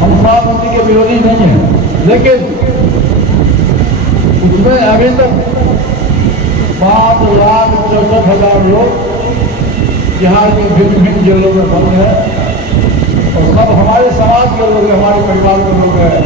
हम शराबबंदी के विरोधी नहीं हैं, लेकिन उसमें अभी तक 5,64,000 लोग बिहार की भिन्न भिन्न जेलों में बंद हैं और सब हमारे समाज के लोग, हमारे परिवार के लोग हैं,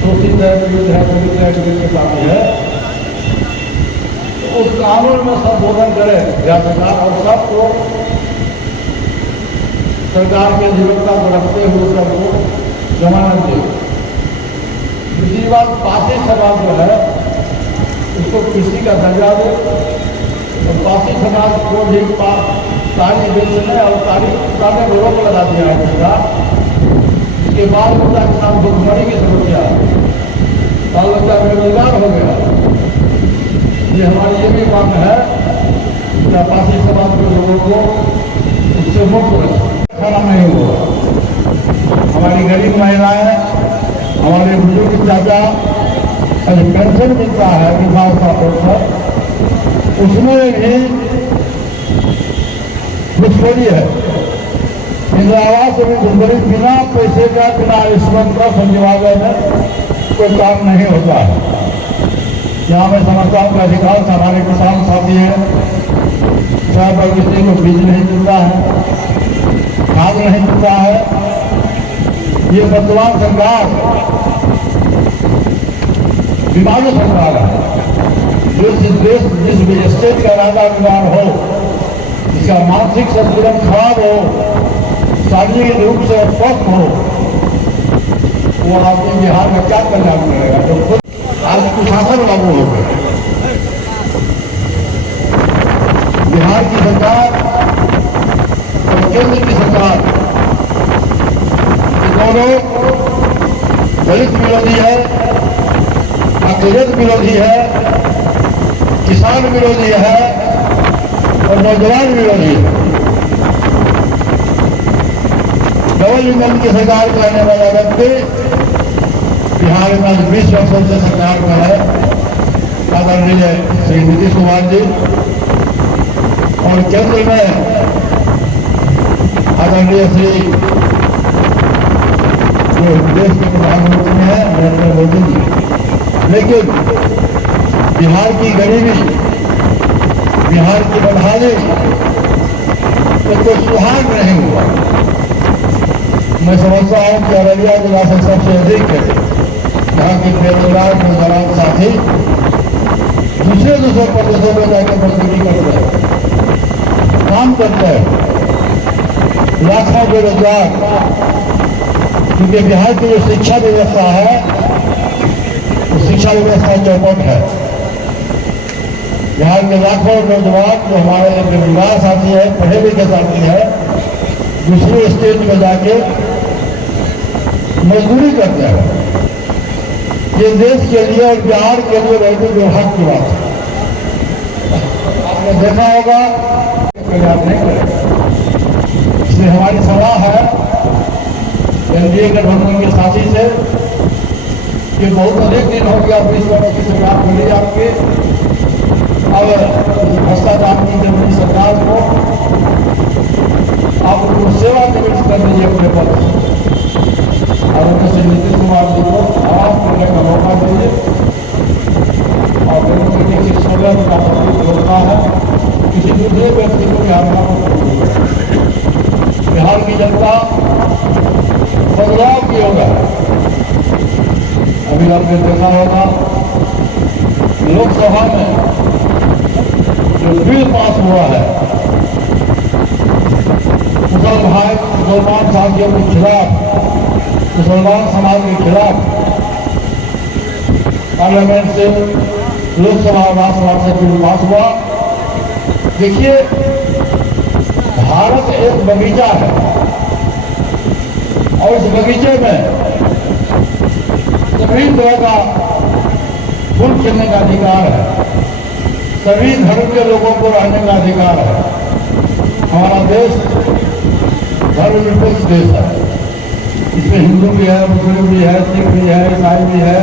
शोषित है, पीड़ित है, दलित है, दलित के सामने है। तो उस कानून में संशोधन करें सरकार और सबको सरकार के अधिवक्ता को रखते हुए सबको जमानत दे। दूसरी बात, पासी समाज जो है उसको किसी का दर्जा दे और पासी समाज को भी तारीख बेचने और तारीख उतारने को रोक लगा दिया है सरकार। इसके बाद उनका किसान भुखमरी की समस्या, बाल बच्चा बेरोजगार हो गया। ये हमारी ये भी मांग है कि आपासी समाज के लोगों को उससे मुक्त रखें। खाना नहीं होगा। हमारी गरीब महिलाएं, हमारे बुजुर्ग चाचा पेंशन मिलता है किसान का पेंशन, उसमें भी घुसखोरी है। इंदिरा आवास में घुसखोरी बिना पैसे का, बिना रिश्वत का समझौते में कोई काम नहीं होता है। यहाँ मैं समझता हूँ कि अधिकांश हमारे किसान साथी हैं, चाहे पर किसी को बीज नहीं मिलता है, खाद नहीं मिलता है। ये वर्तमान सरकार बीमारू सरकार है। जिस स्टेट का इरादा बीमार हो, जिसका मानसिक संतुलन खराब हो, शारीरिक रूप से स्वस्थ हो, वो आदमी बिहार में क्या कल्याण करेगा? तो खुद आज कुशासन लागू हो गया। बिहार की सरकार और केंद्र की सरकार दोनों दलित विरोधी है, अकेले विरोधी है, किसान विरोधी है और नौजवान विरोधी है। डबल इंजन की सरकार कहने वाला व्यक्ति बिहार में 20 वर्षों से सरकार में है, आदरणीय श्री नीतीश कुमार जी, और केंद्र में आदरणीय श्री जो देश के प्रधानमंत्री हैं नरेंद्र मोदी जी। लेकिन बिहार की गरीबी, बिहार की बदहाली तो कोई सुधार नहीं हुआ। मैं समझता हूँ कि अररिया जिला से सबसे अधिक यहाँ के बेरोजगार नौजवान साथी दूसरे प्रदेशों में जाकर मजदूरी करते हैं, काम करते हैं। लाखों बेरोजगार, क्योंकि बिहार की जो शिक्षा व्यवस्था है वो शिक्षा व्यवस्था चौपट है। बिहार के लाखों नौजवान जो हमारे बेरोजगार साथी है, पढ़े लिखे साथी है, दूसरे स्टेट में जाके मजदूरी करते हैं। ये देश के लिए और बिहार के लिए बहुत ही दुर्भाग्य की बात है। आपने देखा होगा प्रयास नहीं करेगा। इसलिए हमारी सलाह है एनडीए गठबंधन के साथी से कि बहुत अधिक दिन हो गया अपनी की सरकार मिली आपके, अब भ्रष्टाचार की जमीनी सरकार को आप उनको सेवा निवृत्त कर दीजिए अपने पद से और उनके श्री नीतीश कुमार जी को आवाज करने का मौका दीजिए। और दोनों के किसी सोलह का होता है, किसी दूसरे व्यक्ति को बिहार की जनता बदलाव की होगा। अभी आपने देखा होगा लोकसभा में जो बिल पास हुआ है मुसलमान साथियों के खिलाफ, मुसलमान समाज के खिलाफ, पार्लियामेंट से लोकसभा राज्यसभा से बिल पास हुआ। देखिए, भारत एक बगीचा है और इस बगीचे में सभी तरह का फूल खिलने का अधिकार है, सभी धर्म के लोगों को रहने का अधिकार है। हमारा देश धर्मनिरपेक्ष देश है। इसमें हिंदू भी है, मुस्लिम भी है, सिख भी है, ईसाई भी है,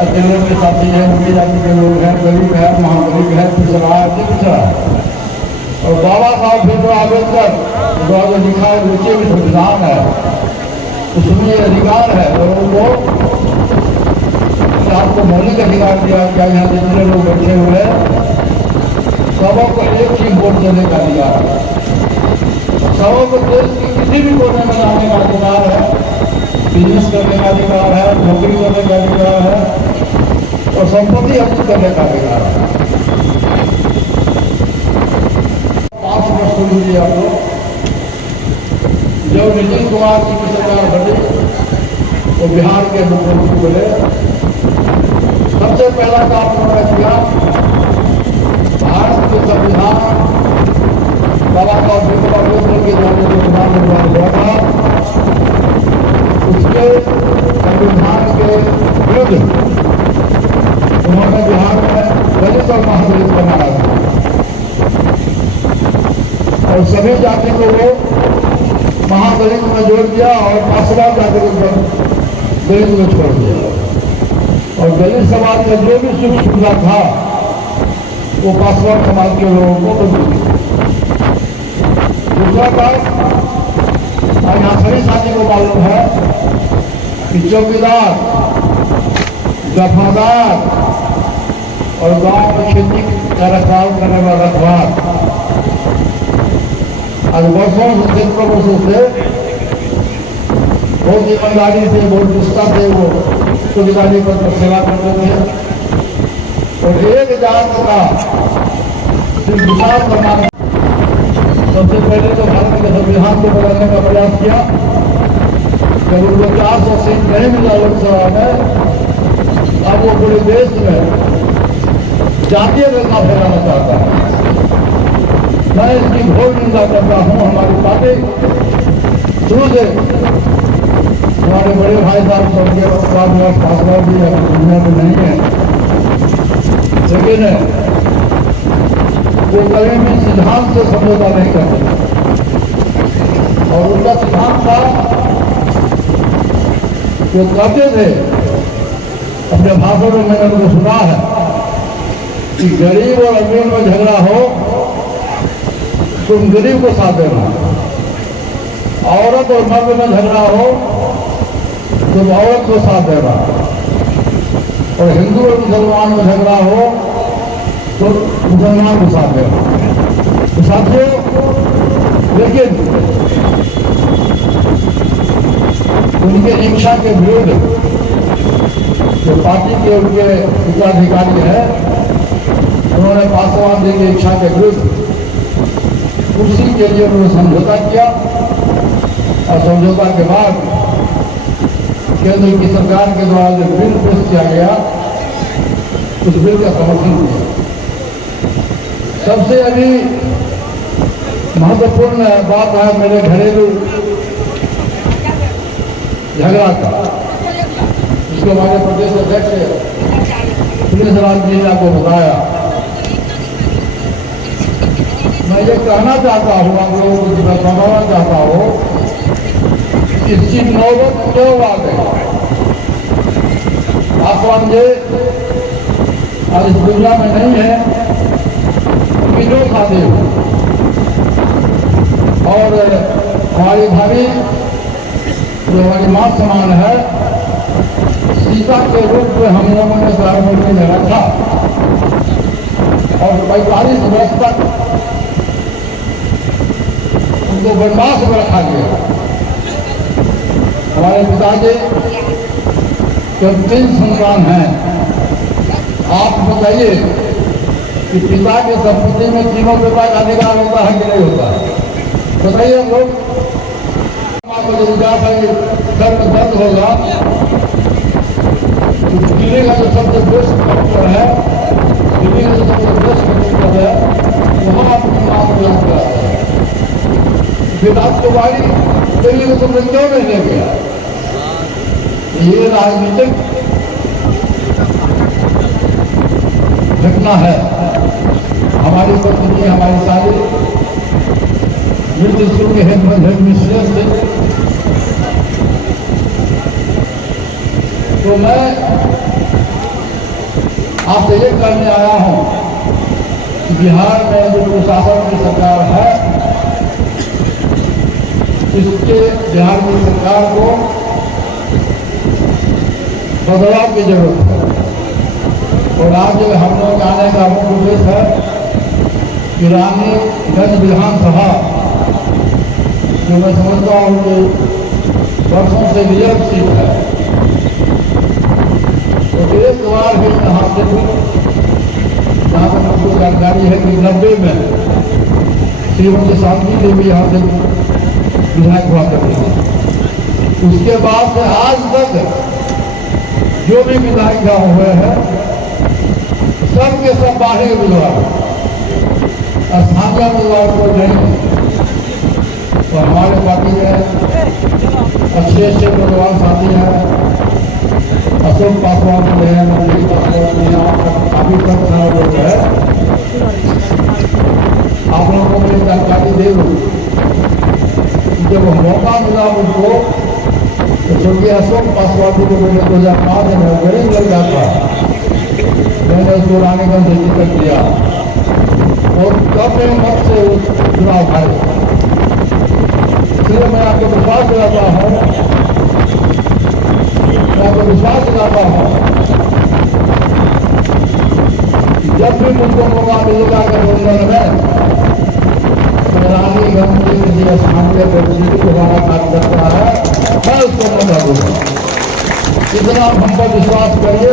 अकेले के साथी है, नीची जाति के लोग हैं, गरीब है, महागरीब है, पिछड़ा है, पिछड़ा है। और बाबा साहब भीमराव अम्बेडकर द्वारा लिखा है नीचे भी संविधान है उसमें ये अधिकार है लोगों को, आपको मौलिक अधिकार दिया क्या यहाँ जितने लोग बैठे हुए हैं सबों को एक ही वोट देने का अधिकार है, सबों को देश के किसी भी कोने में जाने का अधिकार है, बिजनेस करने का अधिकार है, नौकरी करने का अधिकार है और संपत्ति अर्जित करने का अधिकार है। 5 वर्ष लीजिए आप लोग, जब नीतीश कुमार जी की सरकार बनी तो बिहार के मुख्यमंत्री बने, सबसे पहला काम उन्होंने किया भारत के संविधान बाबा साहब भीमराव अम्बेडकर के द्वारा जो चुनाव निर्वाह हुआ था उसके संविधान के विरुद्ध उन्होंने बिहार में दलित और महादलित बनाया था और सभी जाति को वो महादलित में जोड़ दिया और पासवान जाति को दलित में छोड़ दिया और दलित समाज का जो भी सुख सुविधा था वो पासवान समाज के लोगों को मिल गया। दूसरा बात, यहाँ सभी साथी को मालूम है कि चौकीदार, दफादार और गांव में खेती का रखवाल करने वाला रखवाल आज वर्षों से सैकड़ों वर्षों से बहुत ईमानदारी से बहुत निष्ठा से वो चौकीदारी पद पर सेवा करते थे और एक जात का सिर्फ विकास करना। सबसे पहले तो भारत के संविधान को बदलने का प्रयास किया, जब उनको 400 सीट नहीं मिला लोकसभा में, अब वो पूरे देश में जातीय भेदभाव फैलाना चाहता है। मैं इसकी घोर निंदा करता हूँ। हमारी पार्टी शुरू से हमारे बड़े भाई साहब स्वर्गीय रामनिवास पासवान जी अभी दुनिया में नहीं है, लेकिन वो कभी भी सिद्धांत से समझौता नहीं करते और उनका सिद्धांत था वो कहते थे अपने भाषण में, मैंने उनको सुना है कि गरीब और अमीर में झगड़ा हो तुम गरीब को साथ देना, औरत और मर्द में झगड़ा हो तुम औरत को साथ देना और हिंदू और मुसलमान में झगड़ा हो तो मुसलमान को साथ देना। तो साथियों, लेकिन उनके इच्छा के विरुद्ध जो पार्टी के उनके उच्चाधिकारी है उन्होंने पासवान जी की इच्छा के विरुद्ध कुर्सी के लिए उन्होंने समझौता किया और समझौता के बाद केंद्र की सरकार के द्वारा जो बिल पेश किया गया उस बिल का समर्थन किया। सबसे अभी महत्वपूर्ण बात है मेरे घरेलू झगड़ा का, जिसको हमारे प्रदेश अध्यक्ष पुलिस राज जी ने आपको बताया। मैं ये कहना चाहता हूँ आप लोगों को, बताना चाहता हूँ इसकी नौबत क्यों आ गई। पासवान जी आज इस दुनिया में नहीं है, उनकी जो शादी हो और हमारी भाभी जो हमारी माँ समान है, सीता के रूप में हम लोगों ने प्रधानमंत्री ने रखा और 45 वर्ष तक उनको वनवास में रखा गया। हमारे पिताजी जब 3 संतान हैं, आप बताइए कि पिता की संपत्ति में तीनों पिता का अधिकार होता है कि नहीं होता है? बताइए हम लोग। आपको जो विचार है सर में दर्द होगा, दिल्ली का जो सबसे बेस्ट डॉक्टर है, दिल्ली का जो सबसे बेस्ट डॉक्टर है, वहाँ अपनी माँ को याद कराता है। फिर आपको बारी दिल्ली को तुमने क्यों नहीं ले गया? ये राजनीतिक घटना है। हमारी पत्नी, हमारी साली मृत्यु शुल्क हेड मिश्रेष थे। तो मैं आपसे ये कहने आया हूं कि बिहार में जो प्रशासन की सरकार है, इसके बिहार की सरकार को बदलाव की जरूरत है। और आज हम लोग आने का मुख्य उद्देश्य है कि रानीगंज विधानसभा, जो मैं समझता हूँ कि वर्षों से रिजर्व सीट है, तो एक बार भी यहाँ से जहाँ तक मुझको जानकारी है कि 90 में श्रीमती शांति देवी यहाँ से विधायक हुआ करती थी। उसके बाद से आज तक जो भी विधायक यहाँ हुए हैं सब के सब बाहरी उम्मीदवार, स्थानीय उम्मीदवार को नहीं। तो हमारे पार्टी में अच्छे उम्मीदवार साथी हैं, अशोक पासवान जो है, मंत्री पासवान जी, काफी संख्या लोग है। आप लोगों को मैं जानकारी दे दूँ, जब मौका मिला मुझको तो स्वर्गीय अशोक पासवान जी को मैंने 2005 में गरीब लड़का था, मैंने उसको रानीगंज से टिकट दिया और कम मत से वो चुनाव हारे। इसलिए मैं आपको विश्वास दिलाता हूँ, जब भी मुझको मौका मिलेगा गठबंधन में, तो रानीगंज के किसी स्थानीय व्यक्ति को हमारा काम करता है, मैं उसको मौका दूंगा। इतना हम पर विश्वास करिए।